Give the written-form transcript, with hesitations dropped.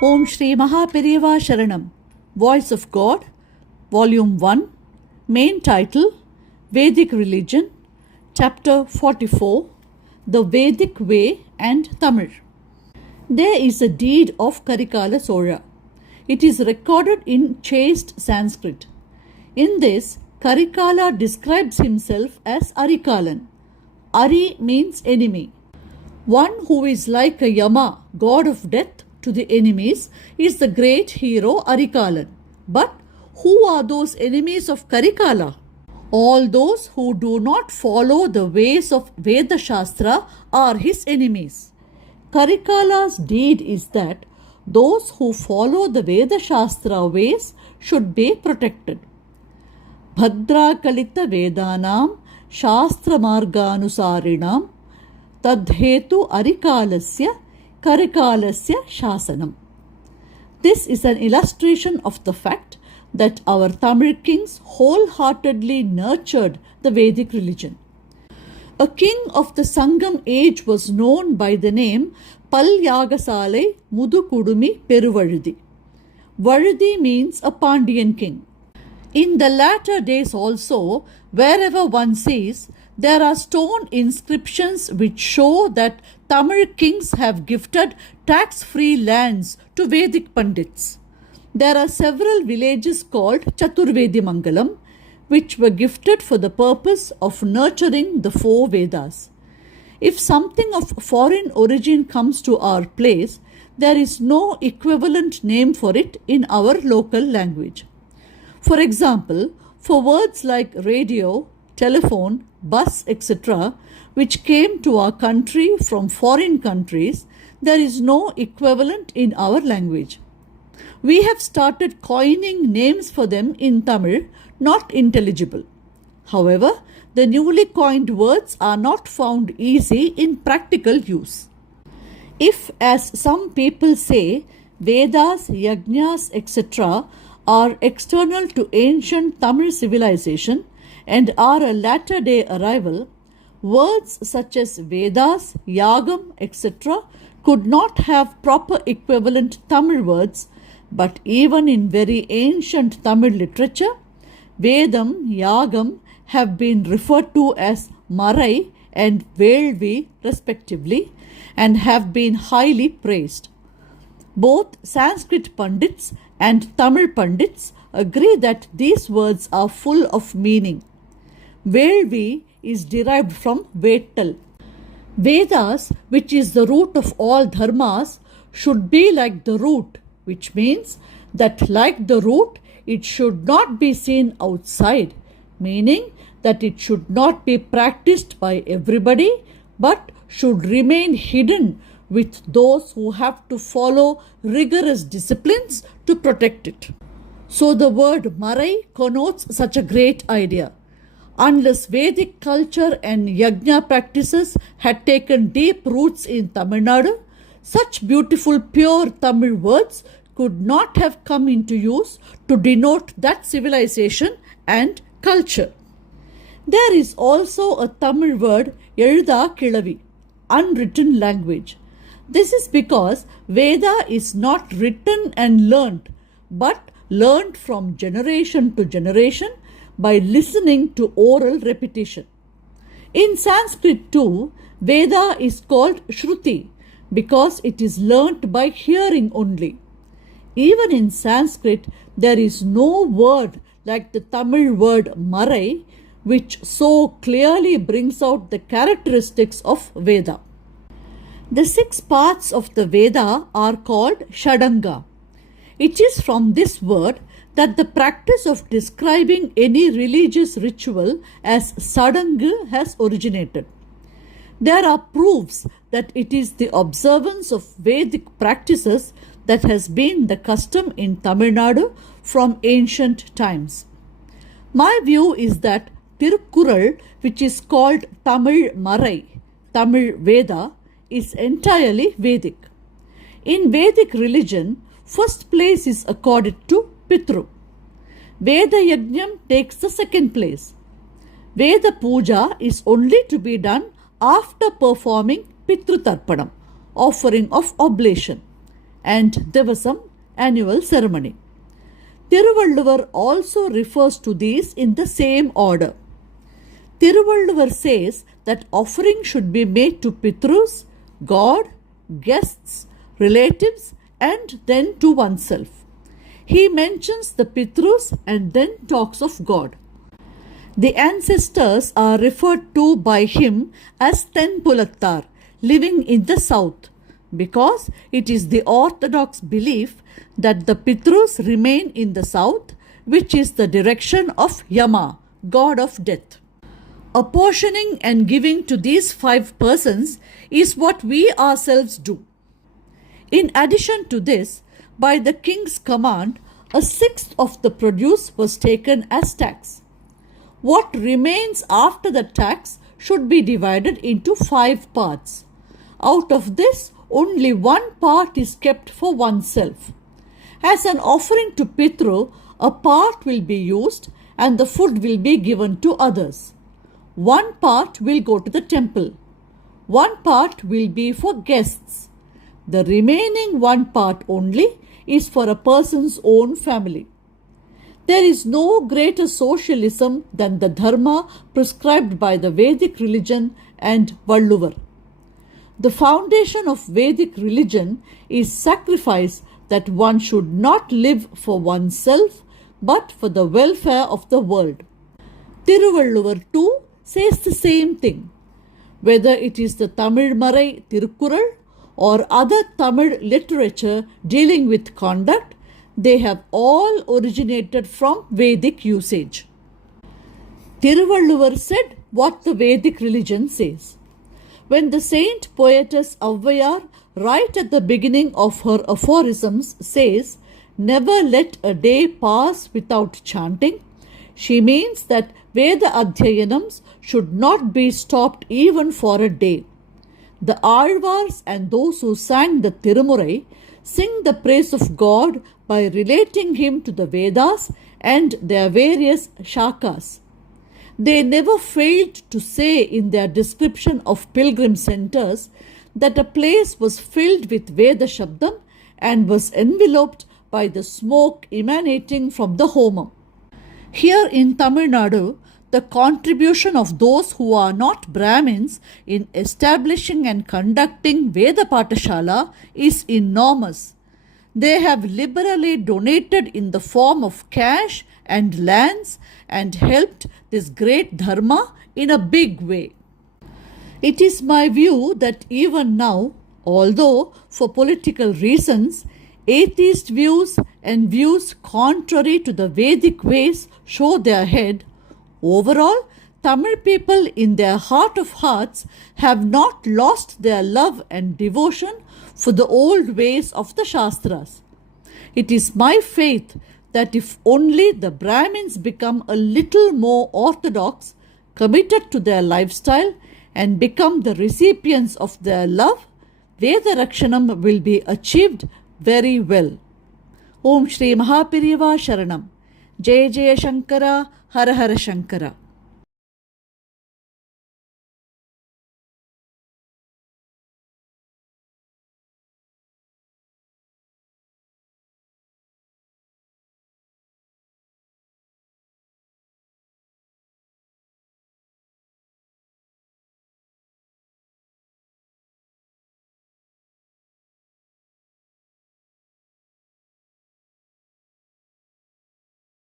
Om Sri Mahaperiyava Sharanam. Voice of God, Volume 1, Main Title, Vedic Religion, Chapter 44, The Vedic Way and Tamil. There is a deed of Karikala Sora. It is recorded in chaste Sanskrit. In this, Karikala describes himself as Arikalan. Ari means enemy. One who is like a Yama, god of death, to the enemies is the great hero Arikalan. But who are those enemies of Karikala? All those who do not follow the ways of Veda Shastra are his enemies. Karikala's deed is that those who follow the Veda Shastra ways should be protected. Bhadra Kalita Vedanam Shastra Marganusarinam Tadhetu Arikalasya Karikalasya Shasanam. This is an illustration of the fact that our Tamil kings wholeheartedly nurtured the Vedic religion. A king of the Sangam age was known by the name Palyagasale Mudukudumi Peruvazhuthi. Vazhuthi means a Pandyan king. In the latter days also, wherever one sees, there are stone inscriptions which show that Tamil kings have gifted tax-free lands to Vedic Pandits. There are several villages called Chaturvedi Mangalam, which were gifted for the purpose of nurturing the four Vedas. If something of foreign origin comes to our place, there is no equivalent name for it in our local language. For example, for words like radio, telephone, bus, etc., which came to our country from foreign countries, there is no equivalent in our language. We have started coining names for them in Tamil, not intelligible. However, the newly coined words are not found easy in practical use. If, as some people say, Vedas, Yajnas, etc., are external to ancient Tamil civilization and are a latter-day arrival, words such as Vedas, Yagam, etc. could not have proper equivalent Tamil words, but even in very ancient Tamil literature, Vedam, Yagam have been referred to as Marai and Velvi respectively and have been highly praised. Both Sanskrit Pandits and Tamil Pandits agree that these words are full of meaning. Velvi is derived from Vettal. Vedas, which is the root of all dharmas, should be like the root, which means that like the root, it should not be seen outside, meaning that it should not be practiced by everybody, but should remain hidden with those who have to follow rigorous disciplines to protect it. So the word Marai connotes such a great idea. Unless Vedic culture and yajna practices had taken deep roots in Tamil Nadu, such beautiful pure Tamil words could not have come into use to denote that civilization and culture. There is also a Tamil word Ezhuda Kilavi, unwritten language. This is because Veda is not written and learnt, but learnt from generation to generation by listening to oral repetition. In Sanskrit too, Veda is called Shruti because it is learnt by hearing only. Even in Sanskrit, there is no word like the Tamil word Marai, which so clearly brings out the characteristics of Veda. The 6 parts of the Veda are called Shadanga. It is from this word that the practice of describing any religious ritual as Sadanga has originated. There are proofs that it is the observance of Vedic practices that has been the custom in Tamil Nadu from ancient times. My view is that Tirukkural, which is called Tamil Marai, Tamil Veda, is entirely Vedic. In Vedic religion, first place is accorded to Pitru. Veda Yajnam takes the second place. Veda Puja is only to be done after performing Pitru Tarpanam, offering of oblation. and Devasam, annual ceremony. Thiruvalluvar also refers to these in the same order. Thiruvalluvar says that offering should be made to Pitrus, God, guests, relatives, and then to oneself. He mentions the Pitrus and then talks of God. The ancestors are referred to by him as Tenpulattar, living in the south, because it is the orthodox belief that the Pitrus remain in the south, which is the direction of Yama, god of death. Apportioning and giving to these 5 persons is what we ourselves do. In addition to this, by the king's command, a sixth of the produce was taken as tax. What remains after the tax should be divided into 5 parts. Out of this, only 1 part is kept for oneself. As an offering to Pitru, a part will be used and the food will be given to others. 1 part will go to the temple. 1 part will be for guests. The remaining 1 part only is for a person's own family. There is no greater socialism than the dharma prescribed by the Vedic religion and Valluvar. The foundation of Vedic religion is sacrifice, that one should not live for oneself but for the welfare of the world. Thiruvalluvar too says the same thing. Whether it is the Tamil Marai Tirukkural or other Tamil literature dealing with conduct, they have all originated from Vedic usage. Thiruvalluvar said what the Vedic religion says. When the saint poetess Avvayar, right at the beginning of her aphorisms, says, "Never let a day pass without chanting," she means that Veda Adhyayanams should not be stopped even for a day. The Alvars and those who sang the Tirumurai sing the praise of God by relating him to the Vedas and their various shakas. They never failed to say in their description of pilgrim centers that a place was filled with Veda Shabdam and was enveloped by the smoke emanating from the homam. Here in Tamil Nadu, the contribution of those who are not Brahmins in establishing and conducting Veda Patashala is enormous. They have liberally donated in the form of cash and lands and helped this great dharma in a big way. It is my view that even now, although for political reasons, atheist views and views contrary to the Vedic ways show their head, overall, Tamil people in their heart of hearts have not lost their love and devotion for the old ways of the Shastras. It is my faith that if only the Brahmins become a little more orthodox, committed to their lifestyle, and become the recipients of their love, Vedha Rakshanam will be achieved very well. Om Sri Mahaperiyava Sharanam. Jaya Jaya Shankara, Hara Hara Shankara.